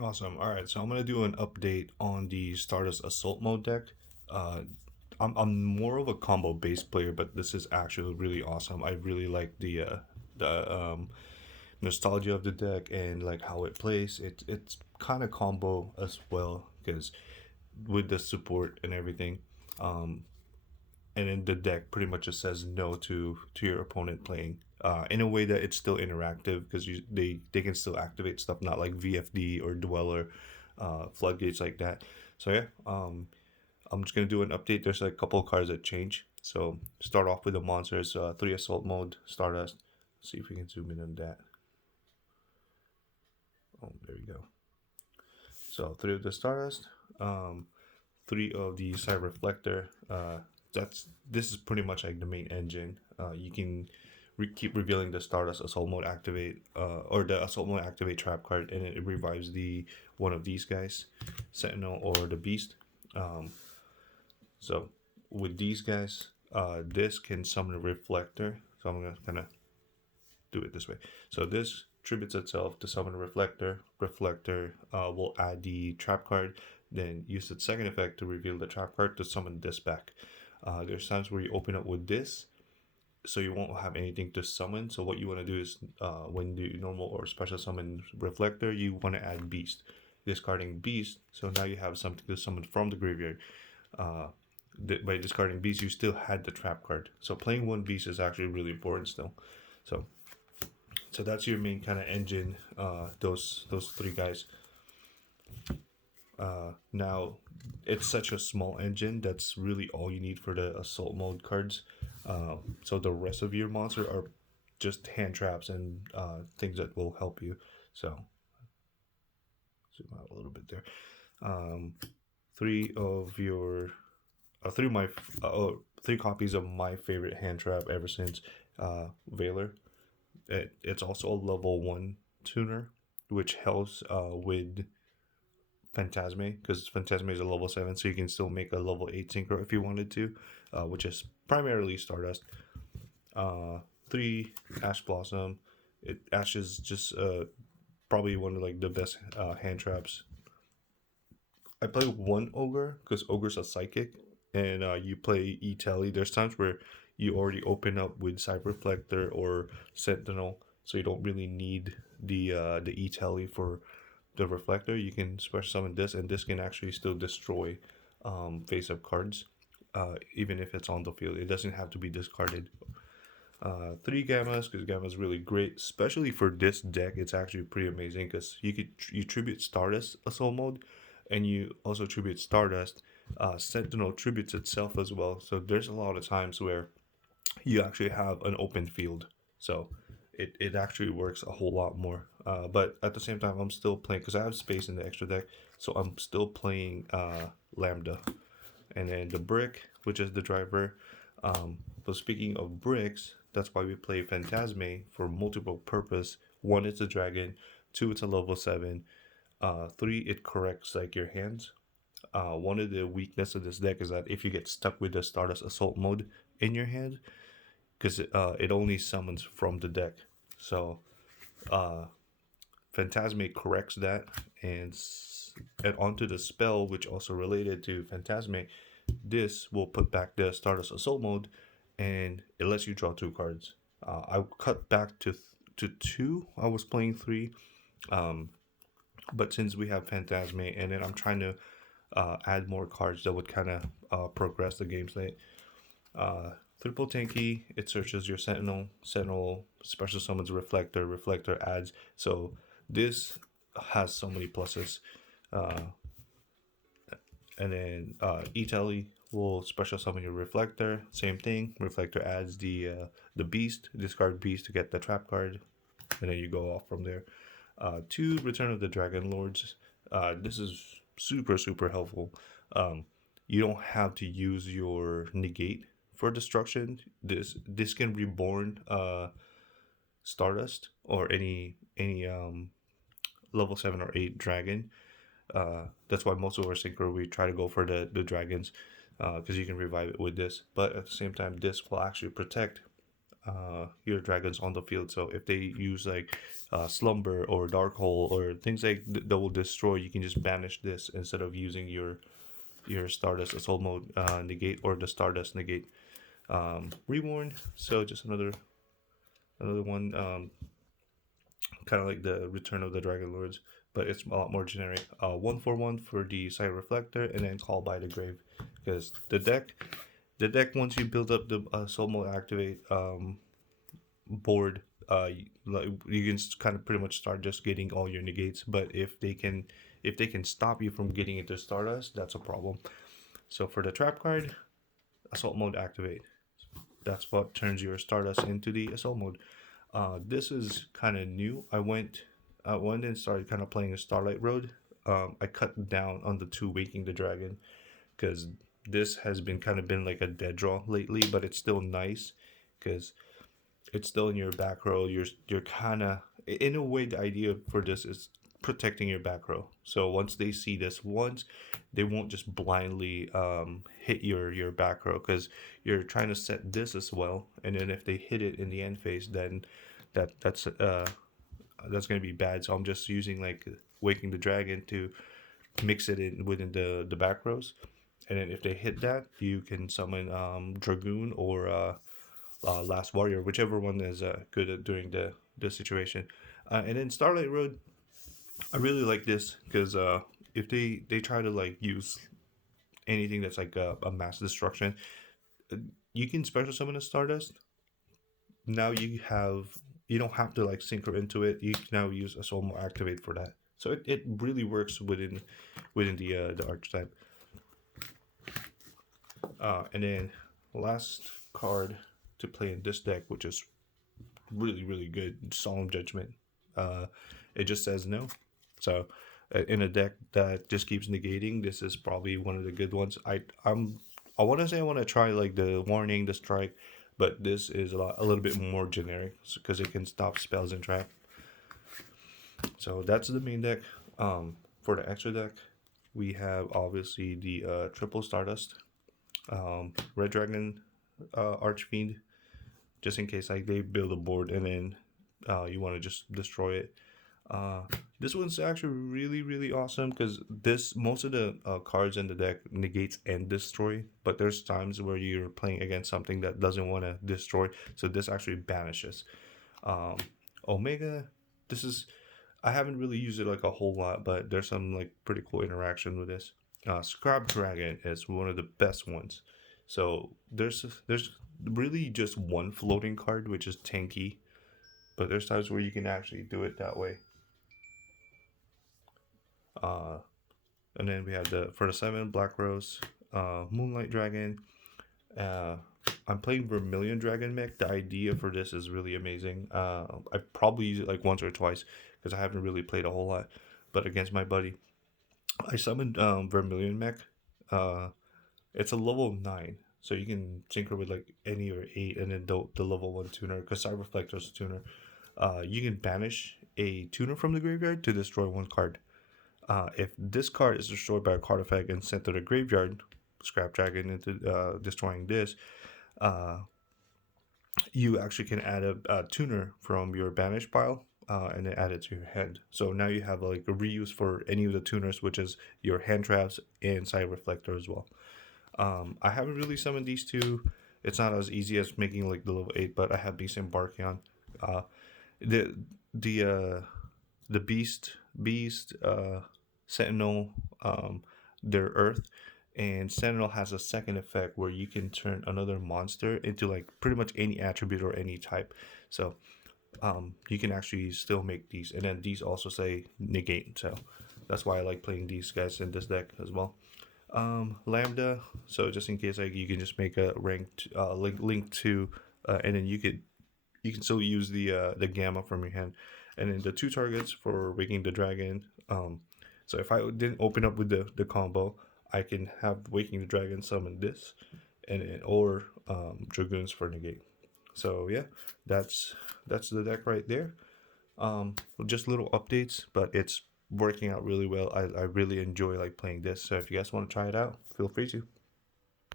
Awesome. All right, so I'm gonna do an update on the Stardust Assault Mode deck. Uh, I'm more of a combo based player, but this is actually really awesome. I really like the nostalgia of the deck and like how it plays. It's kind of combo as well because with the support and everything, um, and then the deck pretty much just says no to your opponent playing. In a way that it's still interactive because they can still activate stuff, not like VFD or Dweller, floodgates like that. So yeah, I'm just gonna do an update. There's like a couple of cards that change. So start off with the monsters. Three assault mode, Stardust. See if we can zoom in on that. Oh, there we go. So three of the Stardust. Um, Three of the Side Reflector. That's this is pretty much like the main engine. You can keep revealing the Stardust Assault Mode activate, or the Assault Mode activate trap card, and it revives the one of these guys, Sentinel or the Beast. Um, so with these guys, this can summon a Reflector. So I'm gonna kind of do it this way. So this tributes itself to summon a reflector. Reflector will add the trap card, then use its second effect to reveal the trap card to summon this back. There's times where you open up with this, so you won't have anything to summon. So what you want to do is when you normal or special summon reflector, you want to add beast. Discarding beast, so now you have something to summon from the graveyard. Uh, by discarding beast, you still had the trap card. So playing one beast is actually really important still. So that's your main kind of engine. Those three guys. Now, it's such a small engine that's really all you need for the assault mode cards. So the rest of your monster are just hand traps and things that will help you. So zoom out a little bit there. Um, three of your three of my three copies of my favorite hand trap ever since Valor. It's also a level one tuner, which helps with Phantasme because Phantasme is a level 7, so you can still make a level 8 synchro if you wanted to, which is primarily Stardust. Uh, 3 Ash Blossom. Ash is just probably one of like the best hand traps. I play one Ogre because Ogre's a psychic, and you play E Telly. There's times where you already open up with Cyber Reflector or Sentinel, so you don't really need the E Telly for the reflector. You can special summon this, and this can actually still destroy face up cards, even if it's on the field. It doesn't have to be discarded. Three gammas because gamma is really great, especially for this deck. It's actually pretty amazing because you tribute Stardust Assault Mode, and you also tribute Stardust. Sentinel tributes itself as well, so there's a lot of times where you actually have an open field. So it actually works a whole lot more. But at the same time, I'm still playing because I have space in the extra deck, so I'm still playing Lambda, and then the brick, which is the driver. But speaking of bricks, that's why we play Phantasme for multiple purpose. One, it's a dragon. Two, it's a level 7. Three, it corrects like your hands. One of the weakness of this deck is that if you get stuck with the Stardust Assault mode in your hand, because it only summons from the deck. So uh, Phantasme corrects that, and onto the spell, which also related to Phantasme, this will put back the Stardust Assault mode, and it lets you draw 2 cards. I cut back to 2. I was playing 3, um, but since we have Phantasme, and then I'm trying to add more cards that would kind of progress the gameplay. Triple tanky, it searches your Sentinel. Sentinel special summons Reflector. Reflector adds. So this has so many pluses. Uh, and then Italy will special summon your Reflector. Same thing. Reflector adds the Beast. Discard Beast to get the trap card, and then you go off from there. Two Return of the Dragon Lords. This is super helpful. Um, you don't have to use your negate for destruction. This can reborn Stardust or any level 7 or 8 dragon. That's why most of our synchro we try to go for the dragons because you can revive it with this. But at the same time, this will actually protect your dragons on the field. So if they use like Slumber or Dark Hole or things like that will destroy, you can just banish this instead of using your Stardust Assault Mode negate or the Stardust negate. Reborn. So just another one. Kind of like the Return of the Dragon Lords, but it's a lot more generic. 1 for 1 for the Side Reflector, and then Call by the Grave, because the deck once you build up the Soul Mode Activate board, you can kind of pretty much start just getting all your negates. But if they can stop you from getting into Stardust, that's a problem. So for the trap card, Assault Mode Activate. That's what turns your Stardust into the Assault Mode. This is kind of new. I went and started kind of playing a Starlight Road. I cut down on the 2 Waking the Dragon because this has been like a dead draw lately, but it's still nice because it's still in your back row. You're kind of, in a way, the idea for this is protecting your back row. So once they see this once, they won't just blindly hit your back row, because you're trying to set this as well. And then if they hit it in the end phase, then that's gonna be bad. So I'm just using like Waking the Dragon to mix it in within the back rows. And then if they hit that, you can summon Dragoon or Last Warrior, whichever one is good at during the situation. And then Starlight Road, I really like this because if they try to like use anything that's like a mass destruction, you can special summon a Stardust. Now you don't have to like synchro into it. You can now use a Soul Mode Activate for that. So it really works within the archetype. And then last card to play in this deck, which is really really good, Solemn Judgment. It just says no. So in a deck that just keeps negating, this is probably one of the good ones. I want to say I want to try like the Warning, the Strike, but this is a little bit more generic because it can stop spells and trap. So that's the main deck. For the extra deck, we have obviously the triple Stardust, Red Dragon, Archfiend, just in case like they build a board and then you want to just destroy it. This one's actually really really awesome because this most of the cards in the deck negates and destroy, but there's times where you're playing against something that doesn't want to destroy, so this actually banishes. um, Omega, this is, I haven't really used it like a whole lot, but there's some like pretty cool interaction with this. Scrap Dragon is one of the best ones. So there's really just one floating card, which is tanky, but there's times where you can actually do it that way. Uh, and then we have the for the 7 Black Rose, Moonlight Dragon. Uh, I'm playing Vermilion Dragon mech. The idea for this is really amazing. I probably use it like once or twice because I haven't really played a whole lot. But against my buddy, I summoned Vermilion mech. Uh, it's a level 9, so you can synchro with like any or 8, and then the level 1 tuner, because Side Reflector is a tuner. You can banish a tuner from the graveyard to destroy 1 card. If this card is destroyed by a card effect and sent to the graveyard, Scrap Dragon into destroying this, uh, you actually can add a tuner from your banish pile and then add it to your hand. So now you have like a reuse for any of the tuners, which is your hand traps and Side Reflector as well. I haven't really summoned these two. It's not as easy as making like the level 8, but I have been embarking on. The the uh, the beast, Sentinel, their Earth, and Sentinel has a second effect where you can turn another monster into like pretty much any attribute or any type. So you can actually still make these, and then these also say negate. So that's why I like playing these guys in this deck as well. Lambda, so just in case like you can just make a ranked link to, and then you can still use the gamma from your hand, and then the 2 targets for Waking the Dragon. So if I didn't open up with the combo, I can have Waking the Dragon summon this, and or Dragoons for negate. So yeah, that's the deck right there. Just little updates, but it's working out really well. I really enjoy like playing this. So if you guys want to try it out, feel free to.